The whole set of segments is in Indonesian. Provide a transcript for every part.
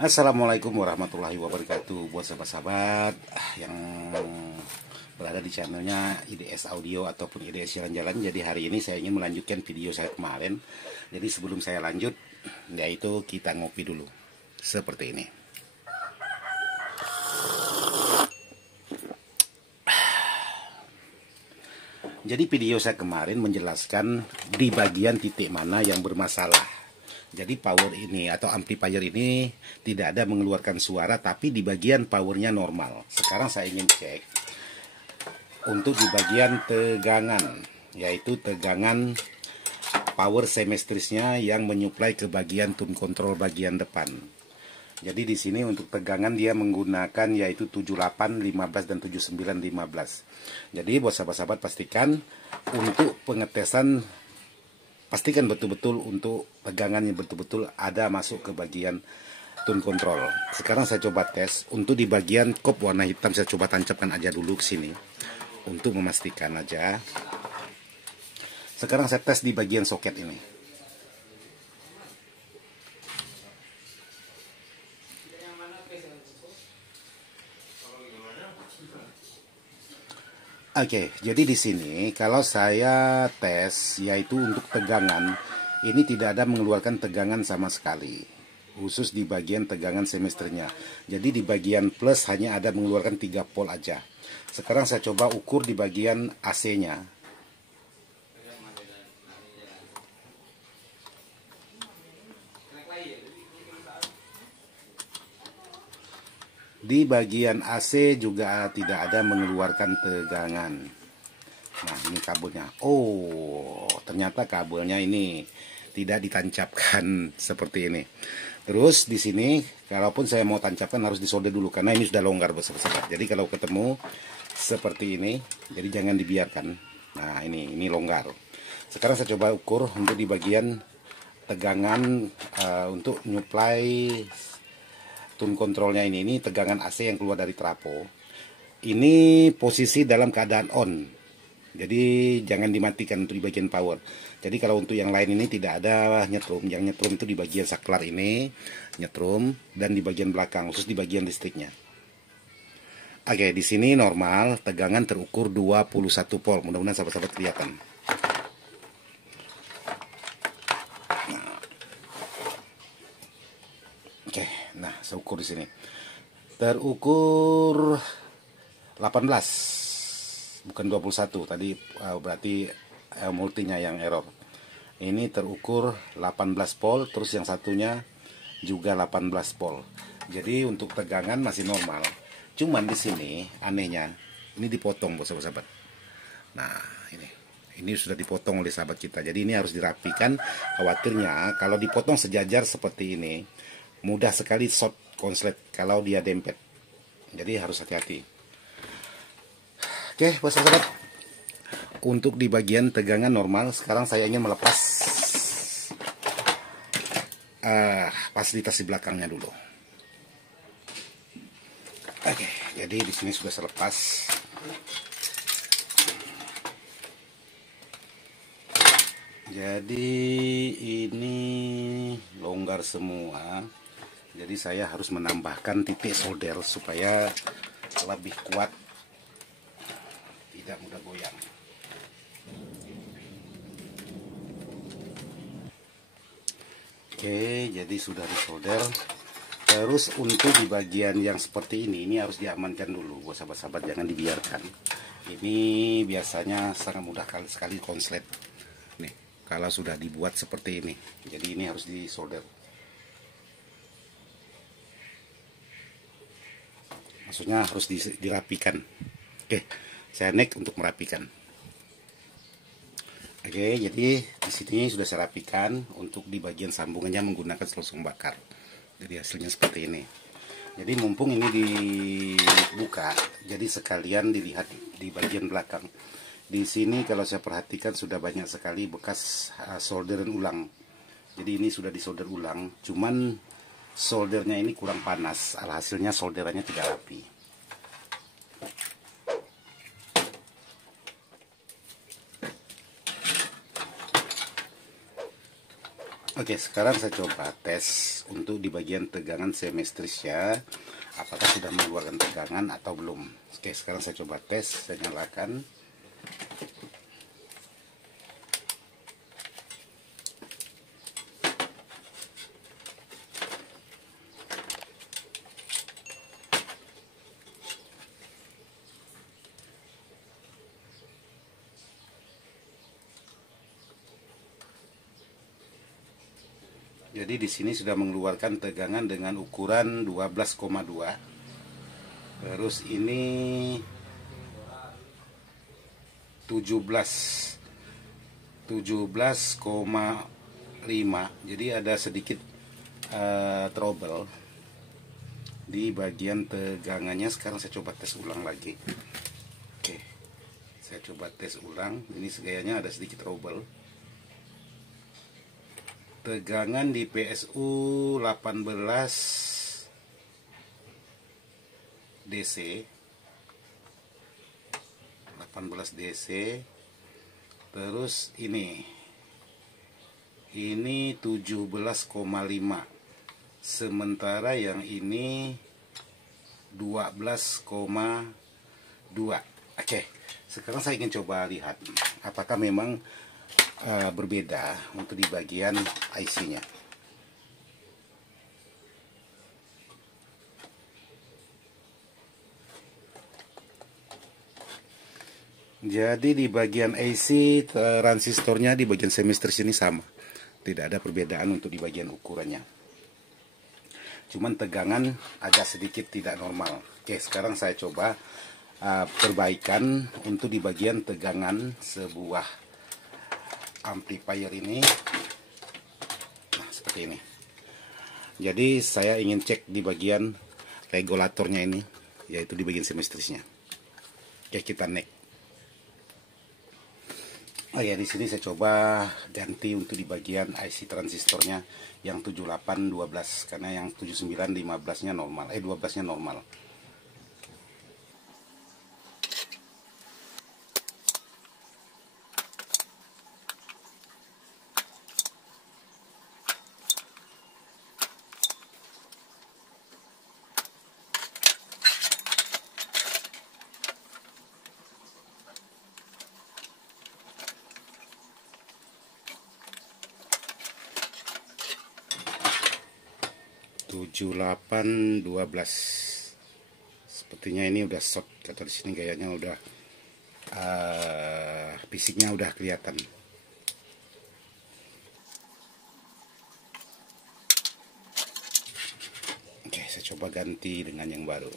Assalamualaikum warahmatullahi wabarakatuh. Buat sahabat-sahabat yang berada di channelnya IDS Audio ataupun IDS Jalan-Jalan. Jadi hari ini saya ingin melanjutkan video saya kemarin. Jadi sebelum saya lanjut, yaitu kita ngopi dulu seperti ini. Jadi video saya kemarin menjelaskan di bagian titik mana yang bermasalah. Jadi power ini atau amplifier ini tidak ada mengeluarkan suara, tapi di bagian powernya normal. Sekarang saya ingin cek untuk di bagian tegangan, yaitu tegangan power semestrisnya yang menyuplai ke bagian tune control bagian depan. Jadi di sini untuk tegangan dia menggunakan yaitu 78, 15 dan 79, 15. Jadi buat sahabat-sahabat pastikan untuk pengetesan, pastikan betul-betul untuk tegangan yang betul-betul ada masuk ke bagian tune control. Sekarang saya coba tes untuk di bagian kop warna hitam, saya coba tancapkan aja dulu ke sini untuk memastikan aja. Sekarang saya tes di bagian soket ini. Oke, jadi di sini kalau saya tes yaitu untuk tegangan ini tidak ada mengeluarkan tegangan sama sekali, khusus di bagian tegangan semesternya. Jadi di bagian plus hanya ada mengeluarkan 3 volt aja. Sekarang saya coba ukur di bagian AC-nya. Di bagian AC juga tidak ada mengeluarkan tegangan. Nah, ini kabelnya. Oh, ternyata kabelnya ini tidak ditancapkan seperti ini. Terus di sini, kalaupun saya mau tancapkan harus disolder dulu karena ini sudah longgar besar-besar. Jadi kalau ketemu seperti ini, jadi jangan dibiarkan. Nah, ini longgar. Sekarang saya coba ukur untuk di bagian tegangan untuk nyuplai tune kontrolnya ini tegangan AC yang keluar dari trafo. Ini posisi dalam keadaan on. Jadi jangan dimatikan untuk di bagian power. Jadi kalau untuk yang lain ini tidak ada nyetrum. Yang nyetrum itu di bagian saklar ini, nyetrum, dan di bagian belakang, khusus di bagian listriknya. Oke, di sini normal, tegangan terukur 21 volt. Mudah-mudahan sahabat-sahabat kelihatan. Oke, nah saya ukur di sini. Terukur 18, bukan 21. Tadi berarti multinya yang error. Ini terukur 18 volt, terus yang satunya juga 18 volt. Jadi untuk tegangan masih normal. Cuman di sini anehnya, ini dipotong bos sahabat. Nah, ini sudah dipotong oleh sahabat kita. Jadi ini harus dirapikan. Khawatirnya kalau dipotong sejajar seperti ini, mudah sekali short konslet kalau dia dempet. Jadi harus hati-hati. Oke, bos sahabat. Untuk di bagian tegangan normal, sekarang saya ingin melepas fasilitas di belakangnya dulu. Oke, jadi di sini sudah saya lepas. Jadi ini longgar semua. Jadi saya harus menambahkan titik solder supaya lebih kuat, tidak mudah goyang. Oke, jadi sudah disolder. Terus untuk di bagian yang seperti ini harus diamankan dulu buat sahabat-sahabat, jangan dibiarkan. Ini biasanya sangat mudah sekali konslet. Nih, kalau sudah dibuat seperti ini. Jadi ini harus disolder. Maksudnya harus dirapikan. Oke, saya next untuk merapikan. Oke, jadi di sini sudah saya rapikan. Untuk di bagian sambungannya menggunakan selosong bakar. Jadi hasilnya seperti ini. Jadi mumpung ini dibuka, jadi sekalian dilihat di bagian belakang. Di sini kalau saya perhatikan sudah banyak sekali bekas solderan ulang. Jadi ini sudah disolder ulang, cuman soldernya ini kurang panas, alhasilnya solderannya tidak rapi. Oke, sekarang saya coba tes untuk di bagian tegangan semestrisnya, apakah sudah mengeluarkan tegangan atau belum. Oke, sekarang saya coba tes, saya nyalakan. Jadi di sini sudah mengeluarkan tegangan dengan ukuran 12,2. Terus ini 17,5. Jadi ada sedikit trouble di bagian tegangannya. Sekarang saya coba tes ulang lagi. Oke, saya coba tes ulang. Ini kayaknya ada sedikit trouble. Tegangan di PSU 18 DC 18 DC. Terus ini 17,5, sementara yang ini 12,2. Oke, sekarang saya ingin coba lihat apakah memang berbeda untuk di bagian IC-nya. Jadi di bagian AC transistornya di bagian semestris ini sama, tidak ada perbedaan untuk di bagian ukurannya. Cuman tegangan agak sedikit tidak normal. Oke, sekarang saya coba perbaikan untuk di bagian tegangan sebuah amplifier ini. Nah, seperti ini. Jadi saya ingin cek di bagian regulatornya ini, yaitu di bagian semestrisnya. Oke, kita next. Oh ya, di sini saya coba ganti untuk di bagian IC transistornya yang 7812, karena yang 7915-nya normal, 12-nya normal. Tujuh 812. Sepertinya ini udah short, kata di sini kayaknya udah fisiknya udah kelihatan. Oke, saya coba ganti dengan yang baru.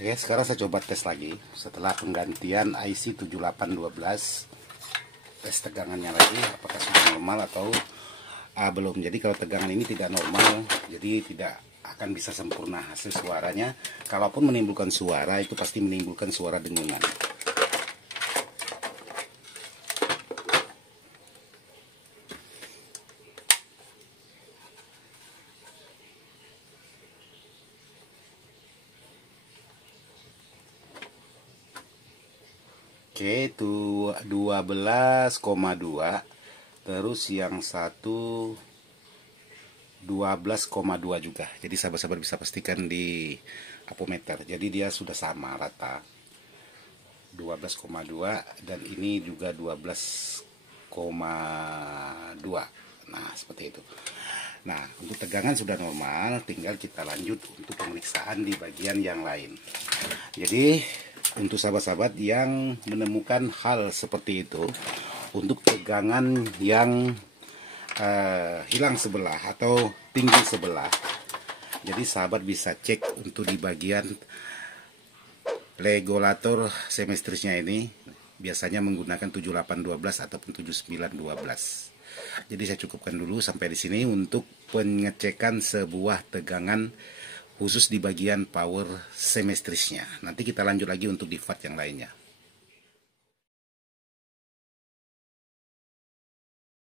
Oke, sekarang saya coba tes lagi setelah penggantian IC 7812. Tes tegangannya lagi, apakah sudah normal atau belum. Jadi kalau tegangan ini tidak normal, jadi tidak akan bisa sempurna hasil suaranya. Kalaupun menimbulkan suara, itu pasti menimbulkan suara dengungan. Oke, itu 12,2. Terus yang satu 12,2 juga. Jadi sahabat-sahabat bisa pastikan di apometer. Jadi dia sudah sama rata. 12,2 dan ini juga 12,2. Nah, seperti itu. Nah, untuk tegangan sudah normal, tinggal kita lanjut untuk pemeriksaan di bagian yang lain. Jadi untuk sahabat-sahabat yang menemukan hal seperti itu, untuk tegangan yang hilang sebelah atau tinggi sebelah, Jadi sahabat bisa cek untuk di bagian regulator semestrisnya ini biasanya menggunakan 7812 ataupun 7912. Jadi saya cukupkan dulu sampai di sini untuk pengecekan sebuah tegangan khusus di bagian power semestrisnya. Nanti kita lanjut lagi untuk di part yang lainnya.